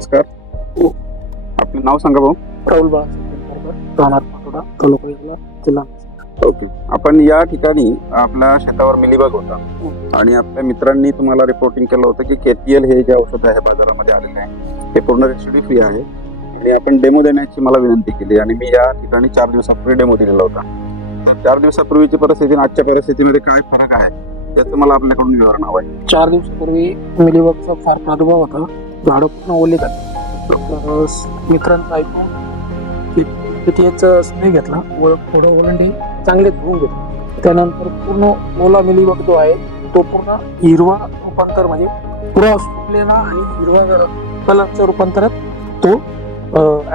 नमस्कार. आपलं नाव सांगा भाऊ. राहुल ओके. आपण या ठिकाणी आपल्या शेतावर मिलीबग होता. आणि आपल्या मित्रांनी तुम्हाला रिपोर्टिंग केलं होतं की केटीएल हे जे औषध आहे बाजारामध्ये आलेले आहे हे पूर्ण रेसिडी फ्री आहे. आणि आपण डेमो देण्याची मला विनंती केली आणि मी या ठिकाणी चार दिवसापूर्वी डेमो दिलेला होता. चार दिवसापूर्वीची परिस्थिती आणि आजच्या परिस्थितीमध्ये काय फरक आहे त्याचं मला आपल्याकडून विवरण हवं आहे. चार दिवसापूर्वी मिलीबगचा फार प्रादुर्भाव होता. झाडं पूर्ण ओली झाली. मित्रांचं ऐकून कितीच स्प्रे घेतला. व थोडं ओलंडे चांगले धुवून घेतले. त्यानंतर पूर्ण ओला मिलीबग जो आहे तो पूर्ण हिरवा रूपांतर म्हणजे पुरा सुकलेला आणि हिरवा कलरच्या रूपांतरात तो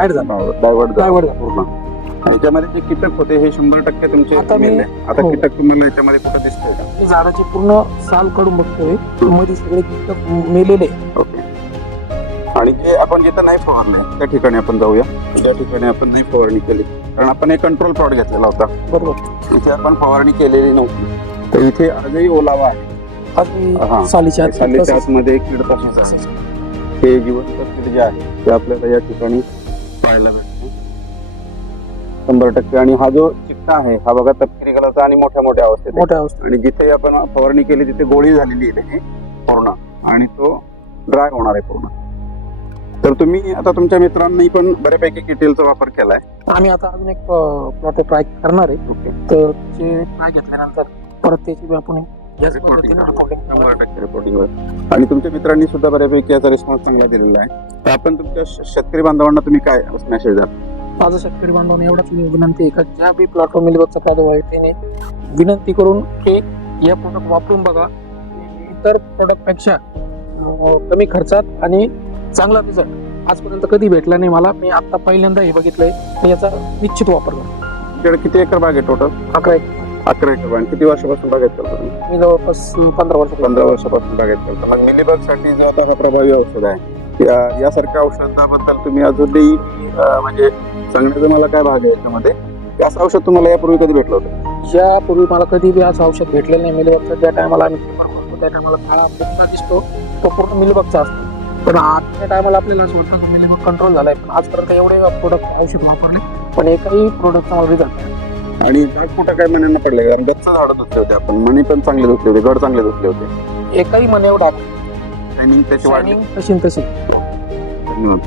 ऍड झाला. डायवर्ट डायवर्ट झाला. पूर्ण. याच्यामध्ये जे कीटक होते हे शंभर टक्के तुमचे आता मी-. आता हो. कीटक तुम्हाला याच्यामध्ये कुठं दिसतोय? का झाडाचे पूर्ण साल काढून बघतोय. मध्ये सगळे कीटक मेलेले ओके. आणि जे आपण जिथं नाही फवारले त्या ठिकाणी आपण जाऊया. ज्या ठिकाणी आपण नाही फवारणी केली. कारण आपण एक कंट्रोल प्लॉट घेतलेला होता. बरोबर. इथे आपण फवारणी केलेली नव्हती. तर इथे आजही ओलावा आहे. हा. सालीच्या. आतमध्ये कीड हे जिवंत कीड जे आहे ते आपल्याला या ठिकाणी पाहायला भेटते. शंभर टक्के. आणि हा जो चिकटा आहे हा बघा तपकिरी कलरचा आणि मोठ्या मोठ्या अवस्थेत. मोठ्या अवस्थेत. आणि जिथे आपण फवारणी केली तिथे गोळी झालेली आहे. त्याची पूर्ण. आणि तो ड्राय होणार आहे पूर्ण. तर तुम्ही आता तुमच्या मित्रांनी पण बऱ्यापैकी किटेलचा वापर केलाय. आम्ही आता अजून एक प्लॉट ट्राय करणार आहे. तर ते ट्राय घेतल्यानंतर परत त्याची आपण आणि तुमच्या मित्रांनी सुद्धा बऱ्यापैकी याचा रिस्पॉन्स चांगला दिलेला आहे. तर आपण तुमच्या शेतकरी बांधवांना तुम्ही काय मेसेज द्याल? माझं शेतकरी बांधवांना एवढाच विनंती आहे का ज्या बी प्लॉटवर मिलबगचा प्रादुर्भाव आहे त्याने विनंती करून हे या प्रोडक्ट वापरून बघा. इतर प्रोडक्टपेक्षा अं, कमी खर्चात आणि चांगला रिझल्ट आजपर्यंत कधी भेटला नाही मला. मी आता पहिल्यांदा हे बघितलंय. मी याचा निश्चित वापर करतो. तुमच्याकडे किती एकर बाग आहे टोटल अकरा एक अकरा एकर बाग. किती वर्षापासून बागेत करतो तुम्ही? मी जवळपास पंधरा वर्ष पंधरा वर्षापासून बागेत करतो मग मिलीबगसाठी जो आता हा प्रभावी औषध आहे या- यासारख्या औषधाबद्दल तुम्ही अजूनही अं, म्हणजे सांगण्याचं मला काय भाग आहे याच्यामध्ये? की असं औषध तुम्हाला यापूर्वी कधी भेटलं होतं? यापूर्वी मला कधी बी असं औषध भेटलेलं नाही. मिलबगचं ज्या टायमाला आम्ही करतो त्या टायमाला काळा दिसतो तो पूर्ण मिलबगचा असतो. पण आजच्या टायमाला आपल्याला असं वाटतं की मिलबग कंट्रोल झालाय. पण आजपर्यंत एवढे प्रोडक्ट औषध वापरले पण एकही प्रोडक्टचा मला रिझल्ट नाही. आणि डाग कुठं काय मण्यांना पडले कारण गच्च झाडं धुतले होते आपण मणी पण चांगले धुतले होते गड चांगले धुतले होते. एकही मन एवढा. ट्रेनिंग त्याची वाढली. तशी न तशी. धन्यवाद.